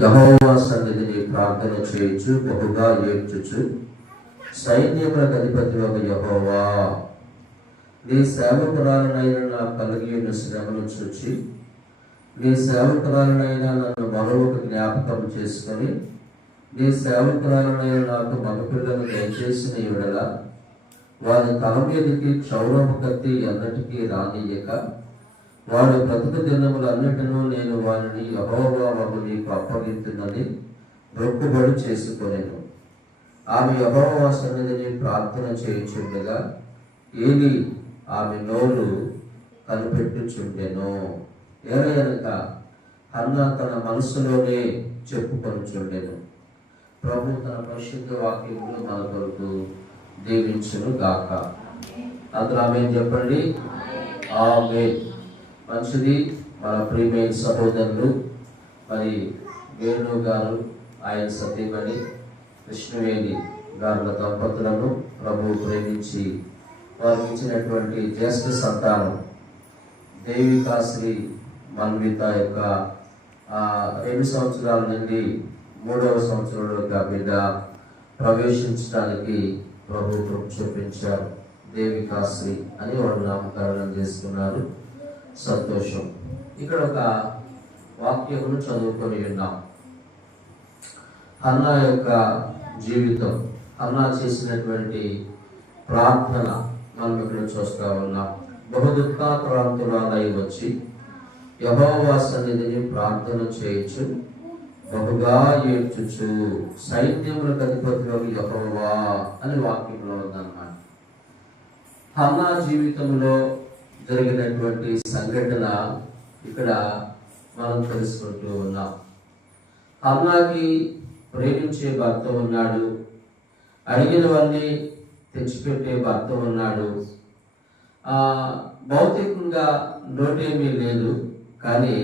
యహోవా సన్నిధిని ప్రార్థన చేయొచ్చు బహుగా ఏడ్చుచు. సైన్యములకు అధిపతి ఒక యహోవా. నీ సేవకురాలనైన నా కలిగి ఉన్న శ్రమను చూచి నీ సేవకురాలనైనా నన్ను మరొక జ్ఞాపకం చేసుకొని నీ సేవకురాలనైన నాకు మగపిల్లలు దయచేసిన విడల వారి తల మీదకి క్షౌరము కత్తి ఎన్నటికీ రానియక వాడు బ్రతుకు దినములన్నిటినూ నేను వారిని యహోవాబు నీకు అప్పగించునని రొక్కుబడి చేసుకొనేను. ఆమె యహోవా సన్నిధిని ప్రార్థన చేయుచుండగా ఏలి ఆమె నోరు కనిపెట్టుచుండెను. ఏలయనక అన్న తన మనసులోనే చెప్పుకొనుచుండెను. ప్రభు తన పరిశుద్ధ వాక్యములు మన కొరకు దీవించును గాక అందరూ ఆమె చెప్పండి? ఆమె మంచిది. మన ప్రియమైన సహోదరులు మరి వేణు గారు ఆయన సతీమణి కృష్ణవేణి గారుల దంపతులను ప్రభు ప్రేమించి వారికి ఇచ్చినటువంటి జ్యేష్ఠ సంతానం దేవికాశ్రీ మన్విత యొక్క రెండు సంవత్సరాల నుండి మూడవ సంవత్సరంలోకి బిడ్డ ప్రవేశించడానికి ప్రభు చూపించారు దేవికాశ్రీ అని వాళ్ళు నామకరణం చేసుకున్నారు. సంతోషం. ఇక్కడ ఒక వాక్యమును చదువుకొని విన్నాం అన్నా యొక్క జీవితం అన్నా చేసినటువంటి ప్రార్థన మనం ఇక్కడ చూస్తా ఉన్నాం. బహుదుఃఖాక్రాంతురాలై వచ్చి యహోవా సన్నిధిని ప్రార్థన చేయొచ్చు బహుగా ఏడ్చుచు సైన్యములకు అధిపతిలోకి యహోవా అని వాక్యంలో ఉందన్నమాట. హన్నా జీవితంలో జరిగినటువంటి సంఘటన ఇక్కడ మనం తెలుసుకుంటూ ఉన్నాం. అమ్మాకి ప్రేమించే భర్త ఉన్నాడు. అడిగినవన్నీ తెచ్చిపెట్టే భర్త ఉన్నాడు. భౌతికంగా నోటేమీ లేదు. కానీ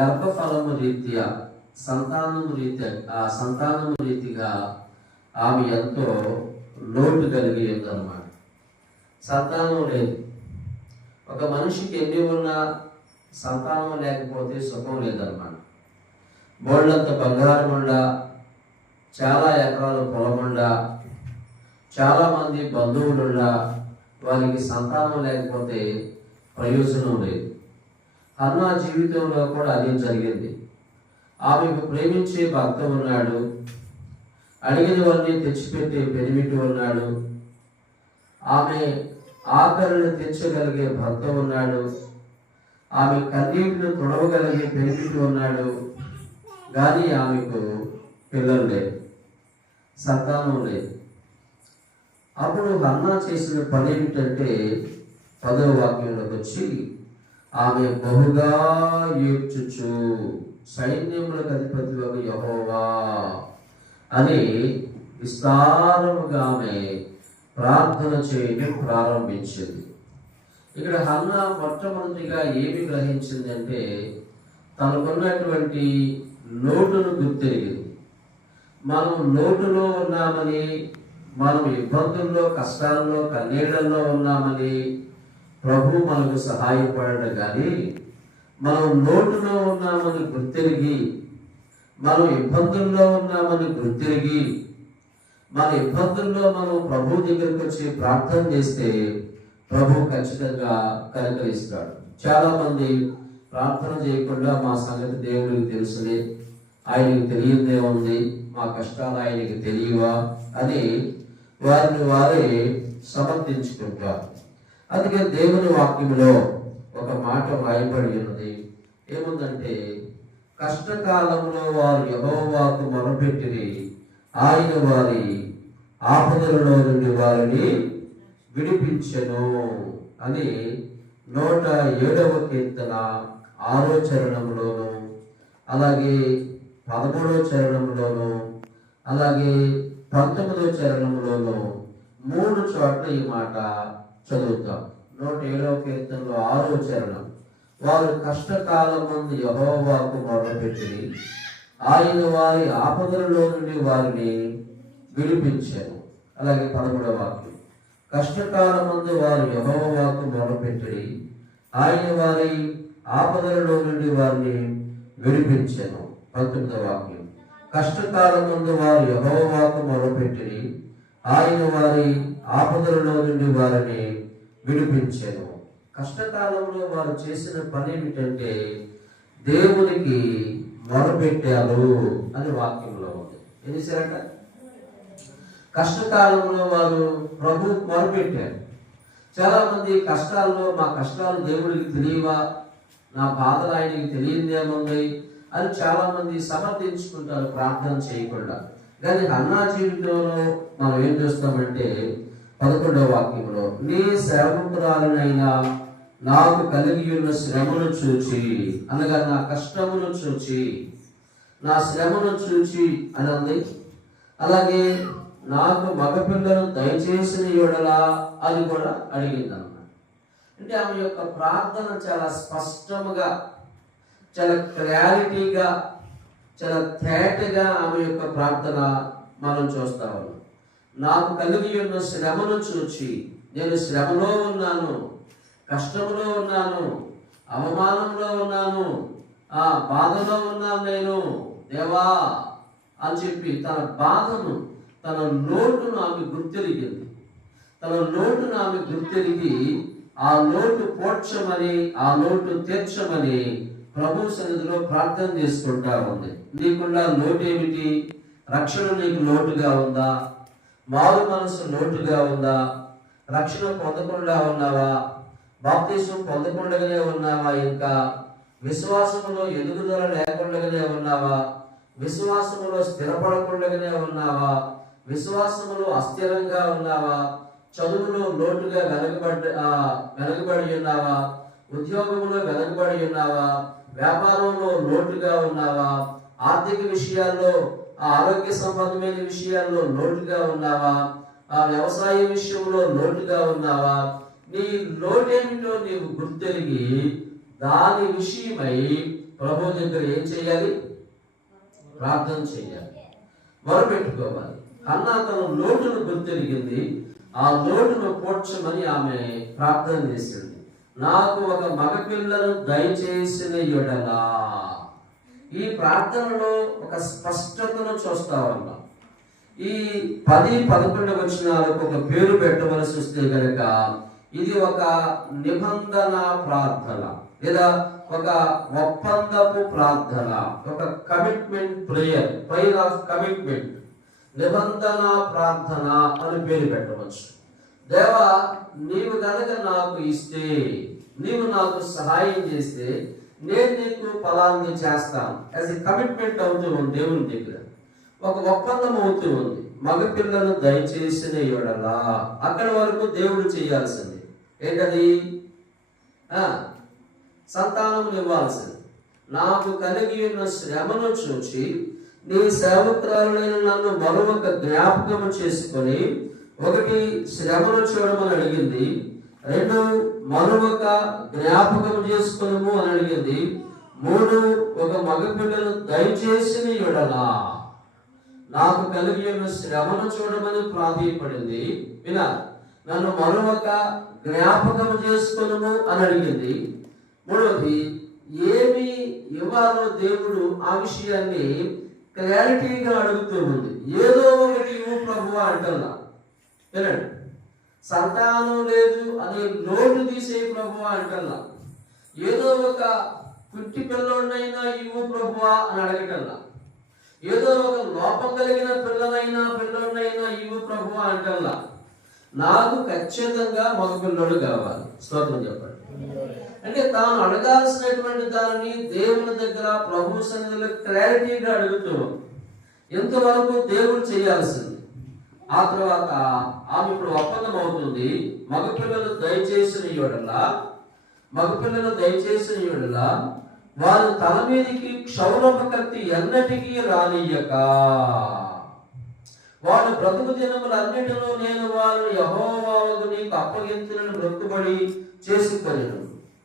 గర్భఫలము రీత్యా సంతానము రీత్యా ఆ సంతానము రీతిగా ఆమె ఎంతో లోటు కలిగి ఉందన్నమాట. సంతానం లేదు. ఒక మనిషికి ఎన్ని ఉన్నా సంతానం లేకపోతే సుఖం లేదన్నమాట. బోళ్ళంత బంగారం ఉండా చాలా ఎకరాలు పొలముండా చాలామంది చాలా మంది బంధువులుండా వారికి సంతానం లేకపోతే ప్రయోజనం లేదు. అన్న జీవితంలో కూడా అదే జరిగింది. ఆమెకు ప్రేమించే భక్త ఉన్నాడు అడిగినవన్నీ తెచ్చిపెట్టే పెనిమిటి ఉన్నాడు. ఆమె ఆకలిని తెచ్చగలిగే భర్త ఉన్నాడు. ఆమె కన్నీటిని తొడవగలిగే పెరిమిటి ఉన్నాడు. కానీ ఆమెకు పిల్లలు లేరు. సంతానం లేదు. అప్పుడు హన్నా చేసిన పని ఏమిటంటే పదవ వాక్యంలోకి వచ్చి ఆమె బహుగా ఏడ్చుచు సైన్యములకు అధిపతి ఒక యహోవా అని విస్తారముగా ఆమె ప్రార్థన చేయడం ప్రారంభించింది. ఇక్కడ హన్న మొట్టమొదటిగా ఏమి గ్రహించిందంటే తనకున్నటువంటి లోటును గుర్తెరిగింది. మనం లోటులో ఉన్నామని మనం ఇబ్బందుల్లో కష్టాల్లో కన్నీళ్ళలో ఉన్నామని ప్రభు మనకు సహాయపడడం కానీ మనం లోటులో ఉన్నామని గుర్తెరిగి మనం ఇబ్బందుల్లో ఉన్నామని గుర్తెరిగి మన ఇబ్బందుల్లో మనం ప్రభు దగ్గరికి వచ్చి ప్రార్థన చేస్తే ప్రభు ఖచ్చితంగా కనుకరిస్తాడు చాలా మంది ప్రార్థన చేయకుండా మా సంగతి దేవుడికి తెలుసులే ఆయనకి తెలియదే ఉంది మా కష్టాలు ఆయనకి తెలియవా అని వారిని వారే సమర్థించుకుంటారు. అందుకే దేవుని వాక్యంలో ఒక మాట రాయబడి ఉన్నది. ఏముందంటే కష్టకాలంలో వారు యహోవాకు మొరపెట్టిరి ఆయన వారి ఆపదలలో నుండి వారిని విడిపించను అని నూట ఏడవ కీర్తన ఆరో చరణంలోను అలాగే పదమూడో చరణంలోను అలాగే పంతొమ్మిదవ చరణంలోను మూడు చోట్ల ఈ మాట చదువుతాం. నూట ఏడవ కీర్తనలో ఆరో చరణం. వారు కష్టకాలం మంది యహోవాకు మొదలుపెట్టి ఆయన వారి ఆపదలలో నుండి వారిని విడిపించాను అలాగే పదమూడవ వాక్యం. కష్టకాలం ముందు వారు వాక్కు మొదలుపెట్టి ఆయన వారి ఆపదలలో నుండి వారిని విడిపించాను. పంతొమ్మిదవ వాక్యం. కష్టకాలం ముందు వారు వాక్కు మొదలుపెట్టి ఆయన వారి ఆపదలలో నుండి వారిని విడిపించాను. కష్టకాలంలో వారు చేసిన పని ఏమిటంటే దేవునికి మొరపెట్టారు అని వాక్యంలో ఉంది. ఏం చేశారట కష్టకాలంలో వారు ప్రభు మొరపెట్టారు. చాలా మంది కష్టాల్లో మా కష్టాలు దేవుడికి తెలియవా? నా బాధలు ఆయనకి తెలియదేముంది అని చాలా మంది సమర్థించుకుంటారు ప్రార్థన చేయకుండా. కానీ అన్నా జీవితంలో మనం ఏం చేస్తామంటే పదకొండవ వాక్యంలో నీ శ్రమకురాలనైనా నాకు కలిగి ఉన్న శ్రమను చూచి అనగా నా కష్టమును చూచి నా శ్రమను చూచి అని ఉంది అలాగే నాకు మగపిల్లను దయచేసిన యొడలా అని కూడా అడిగింది అన్నమాట అంటే ఆమె యొక్క ప్రార్థన చాలా స్పష్టముగా చాలా క్లారిటీగా చాలా తేటగా ఆమె యొక్క ప్రార్థన మనం చూస్తా ఉన్నాం. నాకు కలిగి ఉన్న శ్రమను చూచి నేను శ్రమలో ఉన్నాను కష్టంలో ఉన్నాను అవమానంలో ఉన్నాను ఆ బాధలో ఉన్నాను నేను దేవా అని చెప్పి తన బాధను తన నోటును ఆమె గుర్తెరిగింది. తన నోటును ఆమె గుర్తెరిగి ఆ లోటు పోడ్చమని ఆ లోటు తీర్చమని ప్రభు సన్నిధిలో ప్రార్థన చేసుకుంటా ఉంది. నీకుండా లోటు ఏమిటి రక్షణ నీకు లోటుగా ఉందా? మారు మనసు లోటుగా ఉందా? రక్షణ పొందకుండా ఉన్నావా? బాప్తీసం పొందకుండానే ఉన్నావా ఇంకా? విశ్వాసములో ఎదుగుదల లేకుండానే ఉన్నావా? విశ్వాసములో స్థిరపడకుండానే ఉన్నావా? విశ్వాసములో అస్థిరంగా ఉన్నావా? చదువులో లోటుగా వెనకబడి వెనకబడి ఉన్నావా? ఉద్యోగంలో వెనకబడి ఉన్నావా? వ్యాపారంలో లోటుగా ఉన్నావా? ఆర్థిక విషయాల్లో ఆ ఆరోగ్య సంబంధమైన విషయాల్లో లోటుగా ఉన్నావా? ఆ వ్యవసాయ విషయంలో లోటుగా ఉన్నావా? నీ లోటేమిటో నీవు గుర్తెరిగి దాని విషయమై ప్రభు దగ్గర ఏం చేయాలి? ప్రార్థన చేయాలి. మొరపెట్టుకోవాలి. అన్న తన లోటును గుర్తెరిగింది. ఆ లోటును పోడ్చమని ఆమె ప్రార్థన చేసింది. నాకు ఒక మగపిల్లను దయచేసిన ఎడలా. ఈ ప్రార్థనలో ఒక స్పష్టతను చూస్తా ఉన్నాం. ఈ పది పదకొండు వచనాలకు ఒక పేరు పెట్టవలసి వస్తే కనుక ఇది ఒక నిబంధన ప్రార్థన. లేదా ఒక ఒప్పందపు ప్రార్థన. ఒక commitment prayer prayer of commitment నిబంధన ప్రార్థన అని పేరు పెట్టవచ్చు. దేవా నీవు కనుక నాకు ఇస్తే నీవు నాకు సహాయం చేస్తే నేను నీకు ఫలాన్ని చేస్తాను. యాజ్ ఎ కమిట్మెంట్ అవుతూ ఉంది దేవుని దగ్గర. ఒక ఒప్పందం అవుతూ ఉంది. మగపిల్లను దయచేసిన ఇవ్వడలా అక్కడి వరకు దేవుడు చేయాల్సింది. ఏంటది? సంతానం ఇవ్వాల్సింది నాకు కలిగి ఉన్న శ్రమను చూచి నీ సేవకురాలైన నన్ను మరొక జ్ఞాపకము చేసుకొని ఒకటి శ్రమను చూడమని అడిగింది రెండు మరొక జ్ఞాపకం చేసుకునము అని అడిగింది మూడు ఒక మగపిల్లను దయచేసిన ఎడలా. నాకు కలిగి ఉన్న శ్రమను చూడమని ప్రాధాన్యపడింది వినా నన్ను మరొక జ్ఞాపకం చేసుకునము అని అడిగింది. మూడవది ఏమి ఇవ్వాలో దేవుడు ఆ విషయాన్ని క్లారిటీగా అడుగుతూ ఉంది. ఏదో ఒకటి ఇవ్వు ప్రభు అంటున్నా. వినండి. సంతానం లేదు అనే లోటు తీసే ప్రభు అంటున్నా. ఏదో ఒక కుట్టి పిల్లోడినైనా ఇవ్వు ప్రభువా అని అడగటల్లా ఏదో ఒక లోపం కలిగిన పిల్లలైనా పిల్లోడినైనా ఇవ్వు ప్రభువా అంటల్లా నాకు ఖచ్చితంగా మగ పిల్లడు కావాలి. స్తోత్రం చెప్పండి. అంటే తాను అడగాల్సినటువంటి దానిని దేవుని దగ్గర ప్రభు సన్నిధిలో క్లారిటీగా అడుగుతూ ఎంతవరకు దేవుడు చేయాల్సింది? ఆ తర్వాత ఆమె ఇప్పుడు ఒప్పందం అవుతుంది. మగపిల్లలు దయచేసిన యోడలా మగపిల్లలు దయచేసిన యోడలా వారు తల మీదకి క్షౌరమ కత్తి ఎన్నటికీ రానియక వాడు బ్రతుకు దినములన్నిటిలో నేను వారిని యహోవాకు నీకు అప్పగించిన బ్రతుకుబడి చేసుకొనిను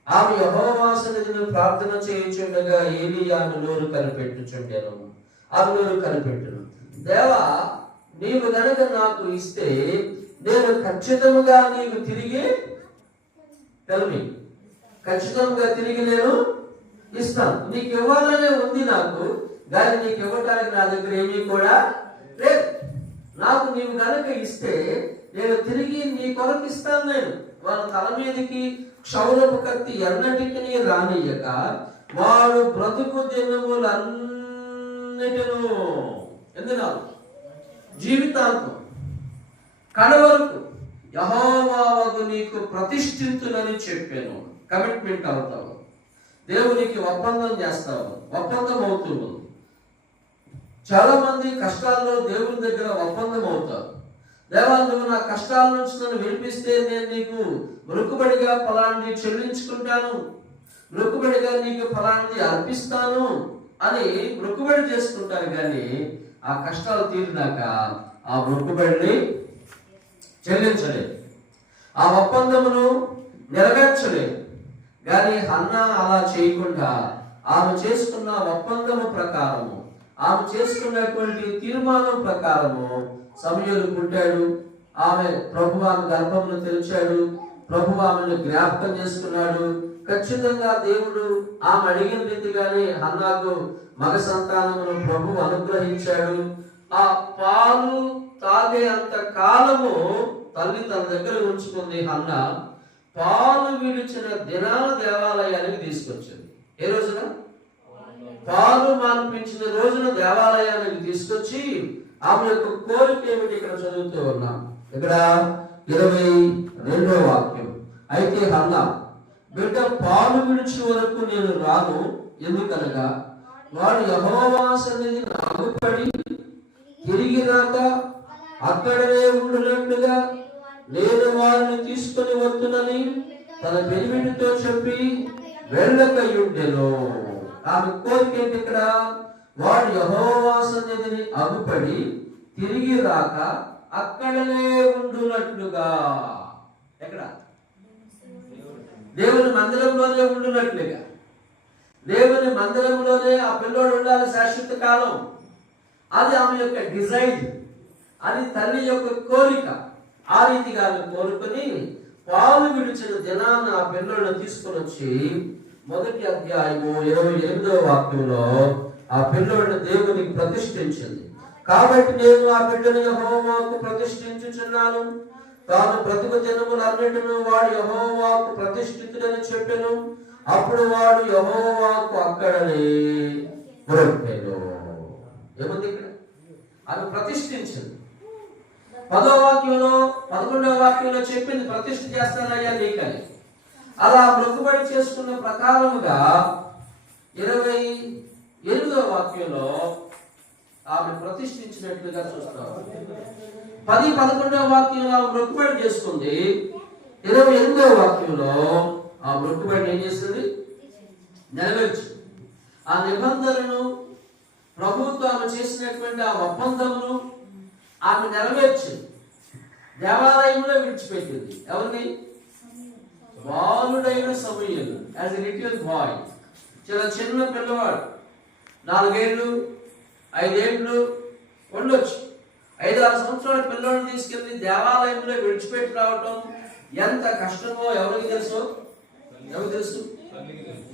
ఆమె యహోవాసనిధిని ప్రార్థన చేయుచుండగా ఏలి ఆమె నోరు కనిపెట్టుచుండెను. ఆమె నోరు కనిపెట్టును. దేవా నీవు గనక నాకు ఇస్తే నేను ఖచ్చితముగా నీకు తిరిగి తెలివి ఖచ్చితంగా తిరిగి నేను ఇస్తాను. నీకు ఇవ్వాలనే ఉంది నాకు కానీ నీకు ఇవ్వడానికి నా దగ్గర ఏమీ కూడా లేదు. నాకు నీవు కనుక ఇస్తే నేను తిరిగి నీ కొరకు ఇస్తాను నేను. వాళ్ళ తల మీదకి క్షౌరపు కత్తి ఎన్నటికి రానియక వాడు బ్రతుకు దినములన్నిటిను ఎందుకు జీవితాంతం. కడవరకు యహోవావకు నీకు ప్రతిష్ఠితులని చెప్పాను. కమిట్మెంట్ అవుతావు. దేవునికి ఒప్పందం చేస్తావు. ఒప్పందం అవుతుంది. చాలా మంది కష్టాల్లో దేవుని దగ్గర ఒప్పందం అవుతారు. దేవా నువ్వు నా కష్టాల నుంచి నన్ను వినిపిస్తే నేను నీకు మృక్కుబడిగా ఫలాన్ని చెల్లించుకుంటాను. మృక్కుబడిగా నీకు ఫలాన్ని అర్పిస్తాను అని మృక్కుబడి చేసుకుంటారు కానీ ఆ కష్టాలు తీరినాక ఆ మృక్కుబడిని చెల్లించలేదు. ఆ ఒప్పందమును నెరవేర్చలేదు. కానీ అన్న అలా చేయకుండా ఆమె చేసుకున్న ఒప్పందము ప్రకారము ఆమె చేసుకున్నటువంటి తీర్మానం ప్రకారము సమయలు పుట్టాడు. ఆమె ప్రభు ఆమె గర్భమును తెరిచాడు. ప్రభు ఆమెను జ్ఞాపకం చేసుకున్నాడు. ఖచ్చితంగా దేవుడు ఆమె అడిగిన రీతిగానే హన్నాకు మగ సంతానమును ప్రభు అనుగ్రహించాడు. ఆ పాలు తాగే అంత కాలము తల్లి తన దగ్గర ఉంచుకుంది హన్న. పాలు విడిచిన దినాల దేవాలయానికి తీసుకొచ్చింది. ఏ రోజున? పాలు మాన్పించిన రోజున దేవాలయానికి తీసుకొచ్చి ఆమె యొక్క కోరిక ఏమిటి ఇక్కడ చదువుతూ ఉన్నాం? ఇక్కడ ఇరవై రెండో వాక్యం. అయితే హన్న బిడ్డ పాలు విడిచి వరకు నేను రాను ఎందుకనగా వాడు యహోవా అనేది నాగుపడి తిరిగి రాక అక్కడనే ఉండునట్లుగా నేను వారిని తీసుకొని వద్దునని తన పెనిమిటితో చెప్పి వెళ్ళకయుండెను. ఆమె కోరిక ఇక్కడ? వాడు యహోవా సన్నిధిని అగుపడి తిరిగి రాక అక్కడనే ఉండునట్లుగా. ఎక్కడ? దేవుని మందిరంలోనే ఉండునట్లుగా. దేవుని మందిరంలోనే ఆ పిల్లోడు ఉండాలి శాశ్వత కాలం. అది ఆమె యొక్క డిజైన్. అది తల్లి యొక్క కోరిక. ఆ రీతిగా ఆమె కోరుకొని పాలు విడిచిన దినాన ఆ పిల్లలను తీసుకొని వచ్చి మొదటి అధ్యాయము ఇరవై ఎనిమిదవ వాక్యంలో ఆ పిల్లోడిని దేవుని ప్రతిష్ఠించింది. కాబట్టి నేను ఆ బిడ్డను యహోవాకు ప్రతిష్ఠించుచున్నాను. తాను బ్రతుకు జనములన్నిటిను వాడు యహోవాకు ప్రతిష్ఠితుడని చెప్పాను. అప్పుడు వాడు యహోవాకు అక్కడనే మొరపెను. ఏముంది ఇక్కడ? ఆమె ప్రతిష్ఠించింది. పదో వాక్యంలో పదకొండవ వాక్యంలో చెప్పింది ప్రతిష్ఠ చేస్తానయ్యా నీకని. అలా మొక్కుబడి చేసుకున్న ప్రకారముగా ఇరవై ఎనిమిదవ వాక్యంలో ఆమె ప్రతిష్ఠించినట్లుగా చూస్తాం. పది పదకొండవ వాక్యంలో ఆమె మొక్కుబడి చేసుకుంది. ఇరవై ఎనిమిదవ వాక్యంలో ఆ మొక్కుబడిని ఏం చేస్తుంది నెరవేర్చు ఆ నిబంధనను ప్రభుత్వం ఆమె చేసినటువంటి ఆ ఒప్పందమును ఆమె నెరవేర్చింది. దేవాలయంలో విడిచిపెట్టింది. ఎవరిని? బాలుడైన సమయంలో. యాజ్ ఎ లిటిల్ బాయ్ చాలా చిన్న పిల్లవాడు. నాలుగేళ్ళు ఐదేళ్ళు ఉండొచ్చు. ఐదు ఆరు సంవత్సరాల పిల్లవాడిని తీసుకెళ్ళి దేవాలయంలో విడిచిపెట్టి రావటం ఎంత కష్టమో ఎవరికి తెలుసు? ఎవరికి తెలుసు?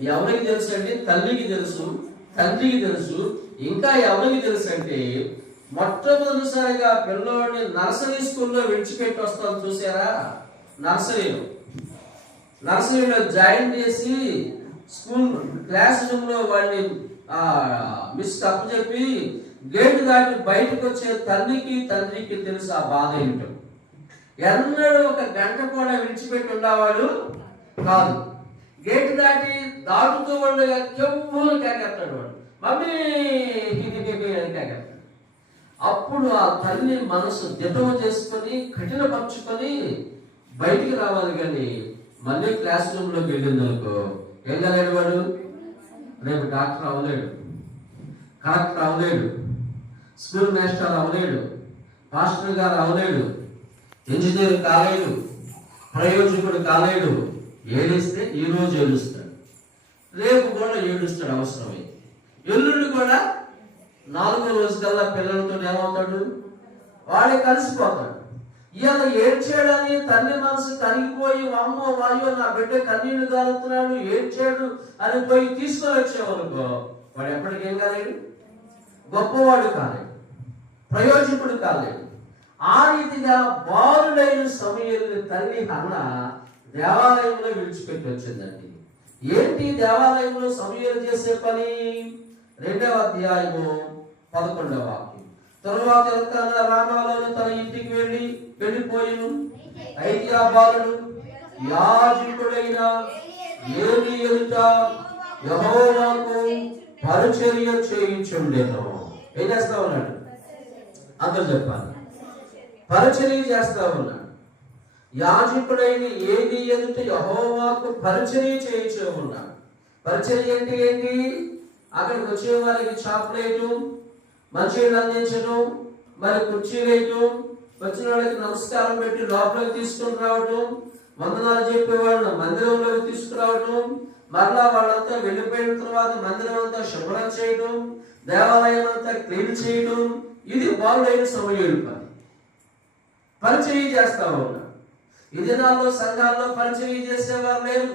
ఎవరికి తెలుసు అంటే తల్లికి తెలుసు. తండ్రికి తెలుసు. ఇంకా ఎవరికి తెలుసు అంటే మొట్టమొదటిసారిగా పిల్లోడిని నర్సరీ స్కూల్లో విడిచిపెట్టి వస్తాను చూసారా? నర్సరీలో. నర్సరీలో జాయిన్ చేసి స్కూల్ క్లాస్ రూమ్లో వాడిని మిస్ తప్పు చెప్పి గేట్ దాటి బయటకు వచ్చే తల్లికి తండ్రికి తెలుసు ఆ బాధ ఏంటో. ఎన్నడూ ఒక గంట కూడా విడిచిపెట్టి ఉండేవాడు కాదు. గేట్ దాటి దాటుతూ ఉండగా చెవులు కేకెత్తాడు వాడు. మమ్మీ కేకెత్తాడు అప్పుడు ఆ తల్లి మనసు దిటవ చేసుకొని కఠినపరుచుకొని బయటికి రావాలి కానీ మళ్ళీ క్లాస్ రూమ్లోకి వెళ్ళింది అనుకో ఏం రేపు డాక్టర్ అవ్వలేడు కలెక్టర్ అవ్వలేడు స్కూల్ మాస్టర్ అవ్వలేడు మాస్టర్ గారు అవ్వలేడు ఇంజనీర్ కాలేడు ప్రయోజకుడు కాలేడు. ఏడిస్తే ఈ రోజు ఏడుస్తాడు రేపు కూడా ఏడుస్తాడు అవసరమే. ఎల్లుండి కూడా నాలుగో రోజు కల్లా పిల్లలతో ఏమవుతాడు? వాడే కలిసిపోతాడు ఇవాళ ఏడ్చాడని తల్లి మనసు కరిగిపోయి అమ్మో వాయో నా బిడ్డ కన్నీళ్ళు కాలుతున్నాడు ఏడ్చాడు అని పోయి తీసుకొని వచ్చేవనుకో వాడు ఎప్పటికి ఏం కాలేడు? గొప్పవాడు కాలేడు ప్రయోజకుడు కాలేడు. ఆ రీతిగా బాలుడైన సమయంలో తల్లి అన్న దేవాలయంలో విడిచిపెట్టి వచ్చిందండి. ఏంటి దేవాలయంలో సమయం చేసే పని? రెండవ అధ్యాయము పదకొండవ వాక్యం. తరువాత ఎలకన రామాలోని తన ఇంటికి వెళ్ళి వెళ్ళిపోయిను. అయితే ఆ బాలుడు యాజకుడైన ఏమి ఎదుట యహోవాకు పరిచర్య చేయించుండేను. ఏం చేస్తా ఉన్నాడు? అందరు చెప్పాలి. పరిచర్య చేస్తా ఉన్నాడు. యాజకుడైన ఏది ఎదుట యహోవాకు పరిచర్య చేయించే ఉన్నాడు. పరిచర్య అంటే ఏంటి? అక్కడికి వచ్చే వారికి చాక్లెట్ మంచినీళ్ళు అందించడం మరి కుర్చీ వేయటం వచ్చిన వాళ్ళకి నమస్కారం పెట్టి లోపలికి తీసుకొని రావటం వందనాలు చెప్పేవాళ్ళని మందిరంలోకి తీసుకురావటం మరలా వాళ్ళంతా వెళ్ళిపోయిన తర్వాత మందిరం అంతా శుభ్రం చేయడం దేవాలయం అంతా క్లీన్ చేయడం ఇది బాగులైన సమయం పని. పరిచయం చేస్తా ఉన్నా ఈ దినాల్లో సంఘాల్లో పరిచయం చేసేవారు లేరు.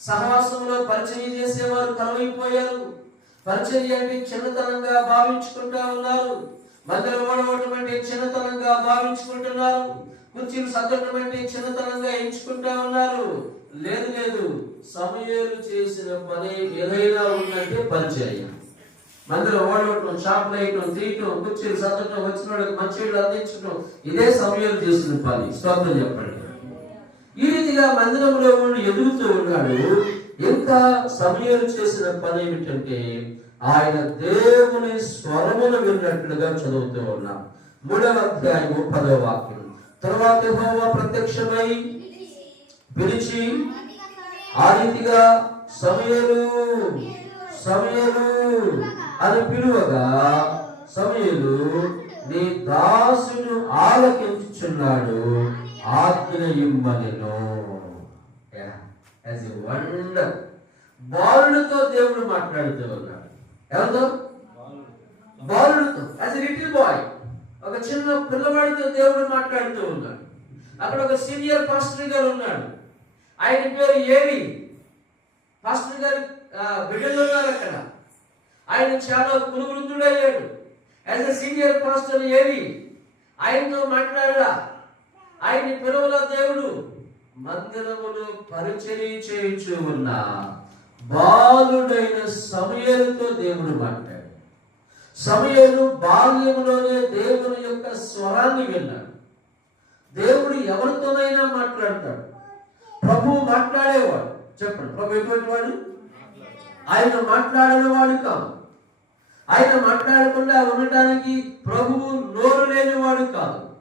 సహవాసంలో పరిచయం చేసేవారు కలవైపోయారు. పరిచయం చిన్నతనంగా భావించుకుంటా ఉన్నారు. మందిరం ఓడవటం అంటే చిన్నతనంగా భావించుకుంటున్నారు. కుర్చీలు సర్దటం అంటే చిన్నతనంగా ఎంచుకుంటా ఉన్నారు. లేదు లేదు. సమయాలు చేసిన పని ఏదైనా ఉందంటే పరిచయం మందిరం ఓడవటం షాప్ వేయటం తీయటం కుర్చీలు సర్దటం వచ్చిన వాళ్ళకి మంచి అందించడం ఇదే సమయాలు చేసిన పని. స్తోత్రం చెప్పండి. ఈ రీతిగా మందిరంలో ఉండి ఎదుగుతూ ఉన్నాడు. ఇంకా సమయం చేసిన పని ఏమిటంటే ఆయన దేవుని స్వరమును విన్నట్లుగా చదువుతూ ఉన్నాం. మూడవ అధ్యాయము పదవ వాక్యం. తర్వాత యెహోవా ప్రత్యక్షమై పిలిచి ఆ రీతిగా సమయలు సమయలు అని పిలువగా సమయలు నీ దాసును ఆలకించుచున్నాడు ఆజ్ఞ ఇమ్మనెను. యాజ్ ఎ వండర్ బాలుడితో దేవుడు మాట్లాడుతూ ఉన్నాడు. ఎవరితో? బాలుడితో. యాజ్ లిటిల్ బాయ్ ఒక చిన్న పిల్లవాడితో దేవుడు మాట్లాడుతూ ఉన్నాడు. అక్కడ ఒక సీనియర్ పాస్టర్ గారు ఉన్నాడు. ఆయన పేరు ఏవి? పాస్టర్ గారు బిడ్డలు ఉన్నారు అక్కడ. ఆయన చాలా పురుగురుద్దుడయ్యాడు యాజ్ ఎ సీనియర్ పాస్టర్ ఏవి? ఆయనతో మాట్లాడలా. ఆయన పిలువల దేవుడు మందిరమును పరిచర్య చేయించు ఉన్న బాలుడైన సమయలతో దేవుడు మాట్లాడు. సమయలు బాల్యంలోనే దేవుని యొక్క స్వరాన్ని విన్నాడు. దేవుడు ఎవరితోనైనా మాట్లాడతాడు. ప్రభు మాట్లాడేవాడు. చెప్పండి ప్రభు ఎటువంటి వాడు? ఆయన మాట్లాడిన వాడు కాదు. ఆయన మాట్లాడకుండా ఉండటానికి ప్రభువు నోరు లేనివాడు కాదు.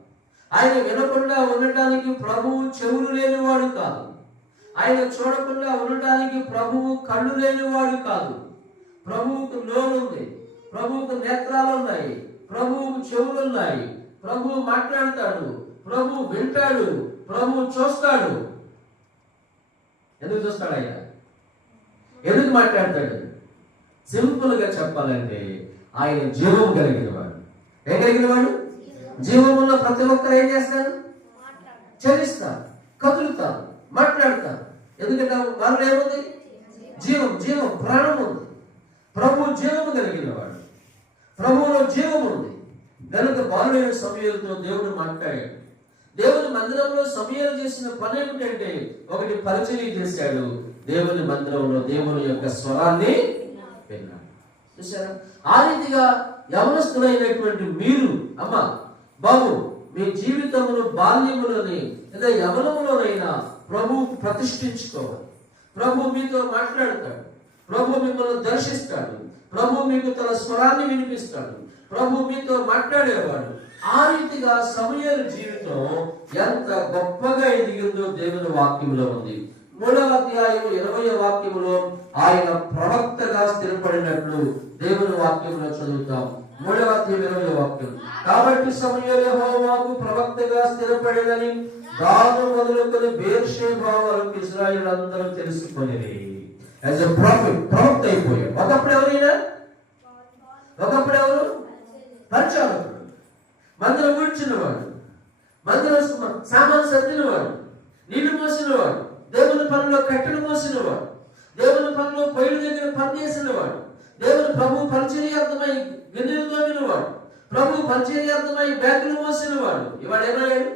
ఆయన వినకుండా ఉండటానికి ప్రభువు చెవులు లేనివాడు కాదు. ఆయన చూడకుండా ఉండటానికి ప్రభువు కళ్ళు లేనివాడు కాదు. ప్రభువుకు నోరుంది. ప్రభువుకు నేత్రాలు ఉన్నాయి ప్రభువుకు చెవులు ఉన్నాయి ప్రభువు మాట్లాడతాడు. ప్రభు వింటాడు. ప్రభు చూస్తాడు. ఎందుకు చూస్తాడు ఆయన? ఎందుకు మాట్లాడతాడు? సింపుల్గా చెప్పాలంటే ఆయన జీవం కలిగిన వాడు ఏం కలిగిన వాడు జీవం ఉన్న ప్రతి ఒక్కరు ఏం చేస్తారు? చలిస్తారు కదులుతారు మాట్లాడతారు. ఎందుకంటే వాళ్ళు ఏముంది? జీవం జీవం ప్రాణం ఉంది. ప్రభు జీవము కలిగిన వాడు. ప్రభువులో జీవం ఉంది. కనుక బాలుడైన సమయంలో దేవుడు మాట్లాడాడు. దేవుని మందిరంలో సమయాలు చేసిన పని ఏమిటంటే ఒకటి పరిచయం చేశాడు. దేవుని మందిరంలో దేవుని యొక్క స్వరాన్ని విన్నాడు. చూసారా ఆ రీతిగా యవనస్తులైనటువంటి మీరు అమ్మ బాబు మీ జీవితమును బాల్యములోని లేదా యవనములోనైనా ప్రభువు ప్రతిష్ఠించుకోవాలి. ప్రభు మీతో మాట్లాడతాడు. ప్రభు మిమ్మల్ని దర్శిస్తాడు. ప్రభు మీకు తన స్వరాన్ని వినిపిస్తాడు. ప్రభు మీతో మాట్లాడేవాడు. ఆ రీతిగా సమయాల జీవితం ఎంత గొప్పగా ఎదిగిందో దేవుని వాక్యంలో ఉంది. మూడవ అధ్యాయం ఇరవై వాక్యములో ఆయన ప్రవక్తగా స్థిరపడినట్లు దేవుని వాక్యంలో చదువుతాం. మూడవ తీవ్రమైన వాక్యం కాబట్టి సమయహోవాకు ప్రవక్తగా స్థిరపడేదని దాను మొదలుకొని బేర్షేబా వరకు ఇజ్రాయిల్ అందరూ తెలుసుకునేది యాజ్ ఎ ప్రాఫిట్ ప్రవక్త అయిపోయాడు. ఒకప్పుడు ఎవరైనా? ఒకప్పుడు ఎవరు? పరిచారకుడు. మందిరం కూర్చున్నవాడు. మందిరం సామాన్ సర్దినవాడు. నీళ్ళు మోసినవాడు. దేవుని పనిలో కట్టెలు మోసినవాడు. దేవుని పనిలో పొయ్యిల దగ్గర పనిచేసినవాడు. దేవుడు ప్రభు పరిచర్యార్థమై గిన్నెలు తోమినవాడు ప్రభు పరిచర్యార్థమై బ్యాగులు మోసినవాడు. ఇవాడు ఏమయ్యాడు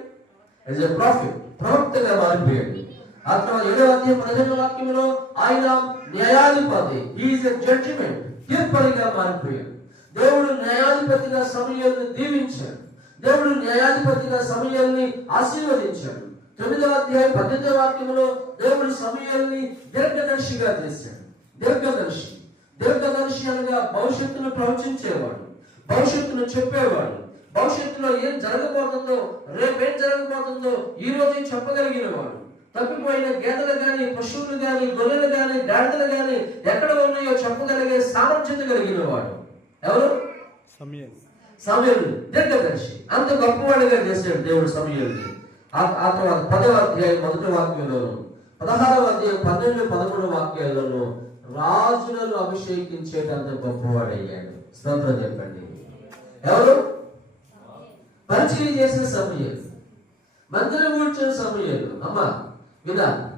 యాజ్ ఎ ప్రాఫిట్ ప్రవక్తగా మారిపోయాడు. ఆ తర్వాత ఏడవ అధ్యాయం పదహేను వాక్యంలో ఆయన న్యాయాధిపతి ఈజ్ ఎ జడ్జిమెంట్ తీర్పరిగా మారిపోయాడు. దేవుడు న్యాయాధిపతిగా సమయాన్ని దీవించాడు. దేవుడు న్యాయాధిపతిగా సమయాన్ని ఆశీర్వదించాడు. తొమ్మిదవ అధ్యాయం పద్దెనిమిదవ వాక్యంలో దేవుడు సమయాన్ని దీర్ఘదర్శిగా చేశాడు. దీర్ఘదర్శి దీర్ఘదర్శి అనగా భవిష్యత్తును ప్రవచించేవాడు భవిష్యత్తును చెప్పేవాడు. భవిష్యత్తులో ఏం జరగబోతుందో రేపేం జరగబోతుందో ఈ రోజు చెప్పగలిగిన వాడు తప్పిపోయిన గేదెలు గాని పశువులు గాని గొర్రెలు గాని గాడిదలు గాని ఎక్కడ ఉన్నాయో చెప్పగలిగే సామర్థ్యత కలిగిన వాడు ఎవరు? సమయం. సమయుడు దీర్ఘదర్శి. అంత గొప్పవాడిగా చేశాడు దేవుడు సమయుడిని ఆ ఆ తర్వాత పదవ అధ్యాయం మొదటి వాక్యంలోను పదహారవ అధ్యాయం పన్నెండు పదమూడు వాక్యాల్లోను రాజులను అభిషేకించేటంత గొప్పవాడయ్యాడు. స్తోత్ర చెప్పండి. ఎవరు? పరిచయం చేసిన సమయాలు. మందిరం కూర్చున్న సమయాలు. అమ్మ వినా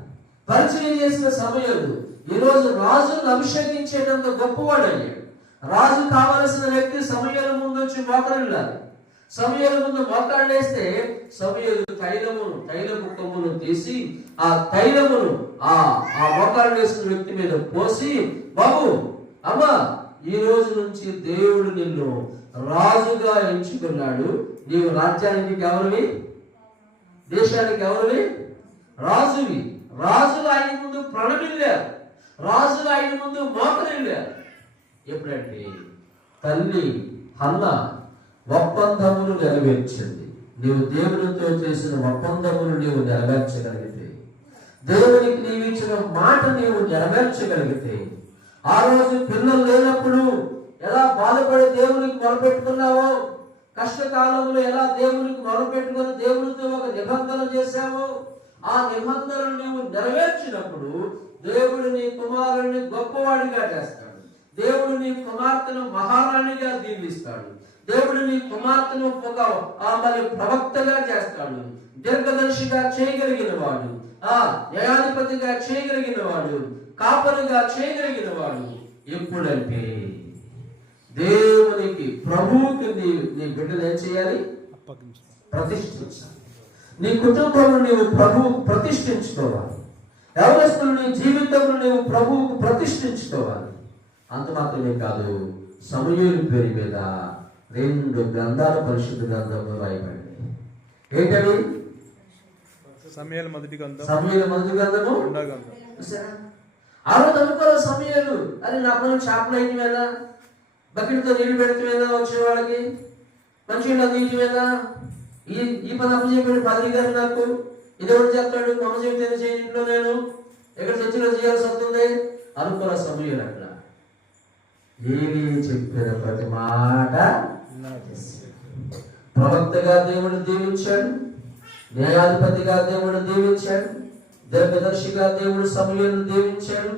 పరిచయం చేసిన సమయాలు. ఈరోజు రాజును అభిషేకించేటంత గొప్పవాడయ్యాడు. రాజు కావలసిన వ్యక్తి సమయాల ముందు వచ్చి మోకరిల్లాలి. సమయాల ముందు మోకాళ్ళేస్తే సమయలు తైలమును తైలపు కొమ్మును తీసి ఆ తైలమును ఆ ఆ మోకాళ్ళు వేసిన వ్యక్తి మీద పోసి బాబు అమ్మా ఈ రోజు నుంచి దేవుడు నిన్ను రాజుగా ఎంచుకున్నాడు. నీవు రాజ్యానికి ఎవరివి? దేశానికి ఎవరివి? రాజువి. రాజులు ఆయన ముందు ప్రణమిల్లారు. రాజులు ఆయన ముందు మోకరిల్లారు ఎప్పుడంటే తల్లి హన్న ఒప్పందమును నెరవేర్చింది. నీవు దేవునితో చేసిన ఒప్పందమును నీవు నెరవేర్చగలిగితే. దేవునికి నీవు ఇచ్చిన మాట నీవు నెరవేర్చగలిగితే. ఆ రోజు పిల్లలు లేనప్పుడు ఎలా బాధపడి దేవునికి మొరపెట్టుకున్నావో కష్టకాలంలో ఎలా దేవునికి మొరపెట్టుకుని దేవునితో ఒక నిబంధన చేశావో ఆ నిబంధనలు నీవు నెరవేర్చినప్పుడు దేవుడు నీ కుమారుని గొప్పవాడిగా చేస్తాడు. దేవుడు నీ కుమార్తెను మహారాణిగా దీవిస్తాడు. దేవుడు నీ కుమార్తెను ఒక ఆ మరి ప్రవక్తగా చేస్తాడు. దీర్ఘదర్శిగా చేయగలిగిన వాడు. ఆ న్యాయాధిపతిగా చేయగలిగిన వాడు. కాపరిగా చేయగలిగిన వాడు. ఎప్పుడంటే దేవునికి ప్రభువుకి నీ నీ బిడ్డలు ఏం చేయాలి? ప్రతిష్ఠించాలి. నీ కుటుంబంలో నీవు ప్రభువుకు ప్రతిష్ఠించుకోవాలి. ఎవరస్తులు నీ జీవితంలో నీవు ప్రభువుకు ప్రతిష్ఠించుకోవాలి. అంత మాత్రమే కాదు సమయం పేరు మీద రెండు గ్రంథాలు పరిశుద్ధ గ్రంథంలో రాయబడింది ఏంటవి? సమయాల మొదటి గంధం సమయూల మొదటి గ్రంథము? ఆ రోజు సమయాలు. అరే నా పనులు చేపలు వేయటమేనా బకెట్తో నీళ్ళు పెడతామేనా వచ్చే వాళ్ళకి? మంచిగా నీటిమేనా ఈ ఈ పని అప్పు చెప్పాడు పదవి గారు నాకు ఇది ఎవరు చేస్తాడు? మమ్మ చెబితే చేయి ఇంట్లో నేను. ఎక్కడ చర్చిలో చేయాల్సి వస్తుంది అనుకోర సమయాలు అట్లా. ఏమి చెప్పిన ప్రతి మాట ప్రవక్తగా దేవుడు దీవించాడు. న్యాయాధిపతిగా దేవుడు దీవించాడు. దీర్ఘదర్శిగా దేవుడు సమయాలను దీవించాడు.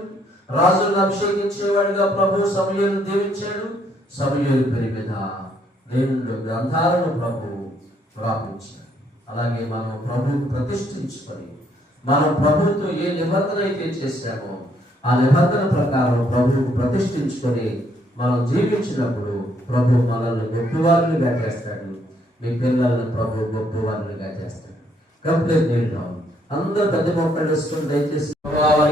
రాజులను అభిషేకించేవాడిగా ప్రభు సమయాలను దీవించాడు. సమయాలు పేరు మీద గ్రంథాలను ప్రభు ప్రాపించాడు అలాగే మనం ప్రభువుకు ప్రతిష్ఠించుకొని మనం ప్రభుత్వం ఏ నిబంధన అయితే చేశామో ఆ నిబంధన ప్రకారం ప్రభువుకు ప్రతిష్ఠించుకొని మనం జీవించినప్పుడు ప్రభు మనల్ని గొప్పవారిని చేస్తాడు మీ పిల్లల్ని ప్రభు గొప్పవారులుగా చేస్తాడు. కంప్లీట్ నీళ్ళు అందరూ పెద్ద మొక్కలు వేసుకుని దయచేసి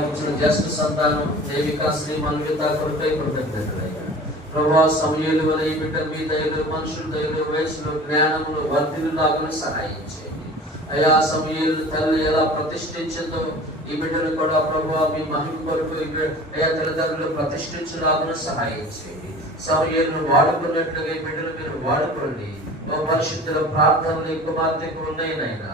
ఇచ్చిన జస్ట్ సంతానం దేవిక శ్రీ మన్విత కొరకై కృతజ్ఞతలయ్యా ప్రభా సమయలు వల్ల ఈ మీ దయలు మనుషులు దయలు వయసులో జ్ఞానములు వర్ధిలు లాగా సహాయం అయా సమయలు తల్లి ఎలా ప్రతిష్ఠించిందో ఈ బిడ్డలు కూడా ప్రభు మీ మహిమ కొరకు ఈ అయా తల్లిదండ్రులు ప్రతిష్ఠించలాగా సహాయం చేయండి సమయాలను వాడుకున్నట్లుగా ఈ బిడ్డలు మీరు వాడుకోండి. ఓ పరిశుద్ధుల ప్రార్థనలు ఎక్కువ కుమార్తెకు ఉన్నాయి నాయన.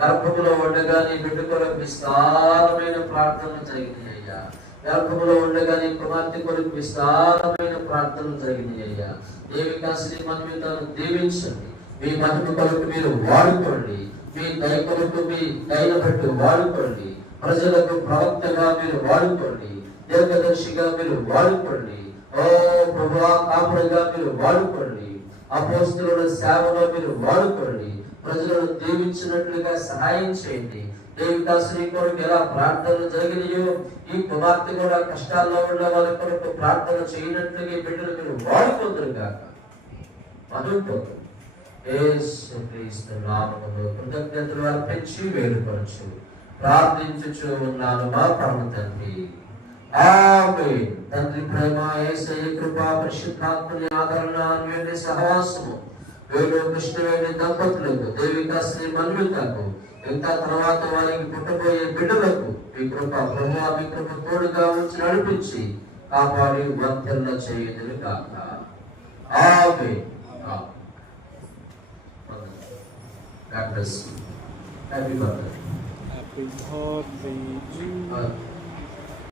గర్భములో ఉండగా నీ బిడ్డ కొరకు విస్తారమైన ప్రార్థనలు జరిగినాయి అయ్యా. గర్భములో ఉండగా నీ కుమార్తె కొరకు విస్తారమైన ప్రార్థనలు జరిగినాయి అయ్యా. కాసిని శ్రీ మన్వితను దీవించండి. మీ మహిమ కొరకు మీరు వాడుకోండి. మీ దయ కొరకు మీ దయను బట్టి వాడుకోండి. ప్రజలకు ప్రవక్తగా మీరు వాడుకోండి. దీర్ఘదర్శిగా మీరు వాడుకోండి. ఓ ప్రభువా కాపుడుగా మీరు వాడుకోండి. అపోస్తుల సేవలో మీరు వాడుకోండి. ప్రజలను దీవించినట్లుగా సహాయం చేయండి. దేవిదాసుని కొరకు ఎలా ప్రార్థనలు జరిగినాయో ఈ కుమార్తె కూడా కష్టాల్లో ఉన్న వాళ్ళ కొరకు ప్రార్థన చేయనట్లుగా బిడ్డలు మీరు వాడుకుందరు కాక మధుపోతుంది కృతజ్ఞతలు అర్పించి వేడుకొనచ్చు ప్రార్థించుచు ఉన్నాను మా పరమ తండ్రి. ఆమేన్. తండ్రి ప్రేమ యేసయ్య కృప పరిశుద్ధాత్మని ఆదరణ అన్యోన్య సహవాసము. వేణు కృష్ణవేణి దంపతులకు దేవిక శ్రీ మన్వితకు ఇంకా తర్వాత వారికి పుట్టబోయే బిడ్డలకు మీ కృప ప్రభు మీ కృప తోడుగా ఉంచి నడిపించి కాపాడి వర్తన చేయదులు కాక you. Happy birthday. Happy birthday